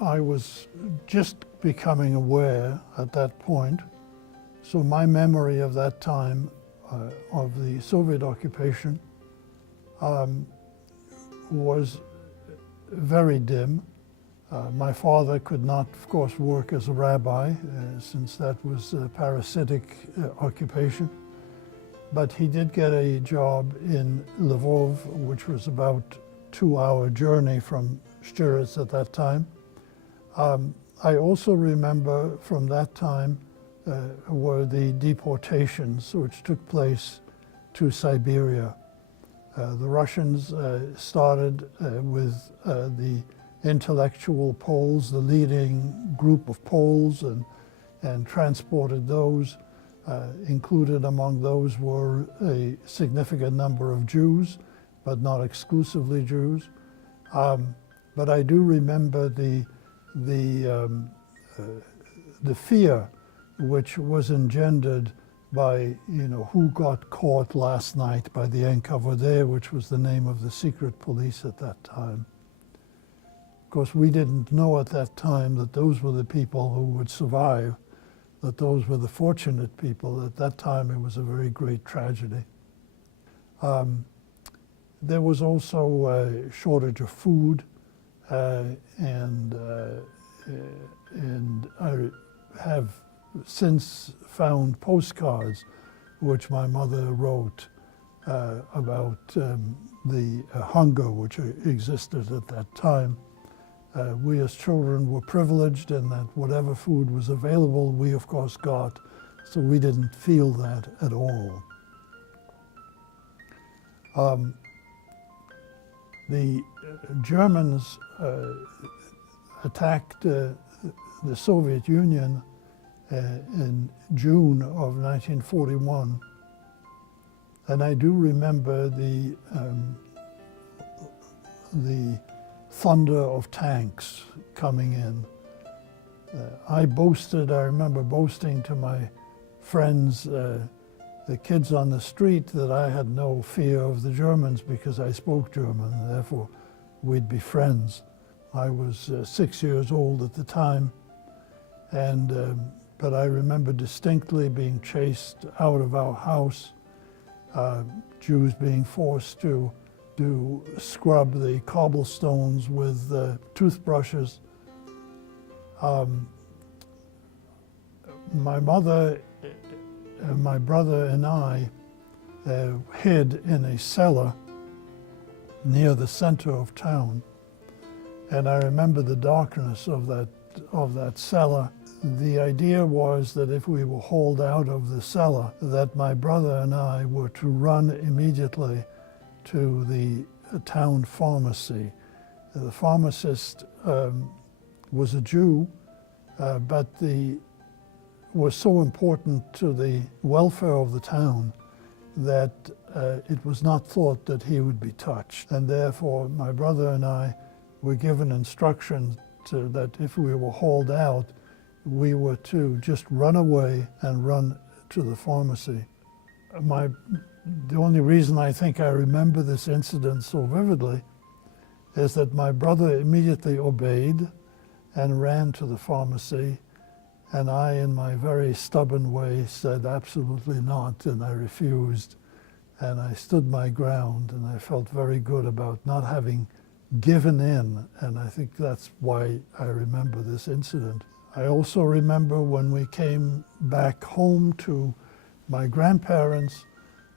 I was just becoming aware at that point, so my memory of that time of the Soviet occupation was very dim. My father could not, of course, work as a rabbi since that was a parasitic occupation, but he did get a job in Lvov, which was about a 2-hour journey from Stiritz at that time. I also remember from that time were the deportations which took place to Siberia. The Russians started with the intellectual Poles, the leading group of Poles, and transported those. Included among those were a significant number of Jews, but not exclusively Jews. But I do remember the fear which was engendered by, who got caught last night by the NKVD, which was the name of the secret police at that time. Of course, we didn't know at that time that those were the people who would survive, that those were the fortunate people. At that time, it was a very great tragedy. There was also a shortage of food, and I have since found postcards which my mother wrote about the hunger which existed at that time. We as children were privileged in that whatever food was available, we of course got, so we didn't feel that at all. The Germans attacked the Soviet Union in June of 1941, and I do remember the thunder of tanks coming in. I remember boasting to my friends, the kids on the street, that I had no fear of the Germans because I spoke German, and therefore we'd be friends. I was 6 years old at the time, but I remember distinctly being chased out of our house, Jews being forced to scrub the cobblestones with toothbrushes. My mother, my brother and I hid in a cellar near the center of town. And I remember the darkness of that cellar. The idea was that if we were hauled out of the cellar, that my brother and I were to run immediately to the town pharmacy. The pharmacist was a Jew, but was so important to the welfare of the town that it was not thought that he would be touched. And therefore, my brother and I were given instructions that if we were hauled out, we were to just run away and run to the pharmacy. The only reason I think I remember this incident so vividly is that my brother immediately obeyed and ran to the pharmacy, and I, in my very stubborn way, said absolutely not, and I refused, and I stood my ground, and I felt very good about not having given in, and I think that's why I remember this incident. I also remember when we came back home to my grandparents.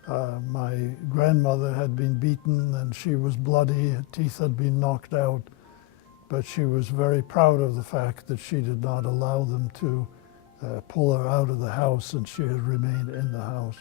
My grandmother had been beaten and she was bloody, her teeth had been knocked out, but she was very proud of the fact that she did not allow them to pull her out of the house, and she had remained in the house.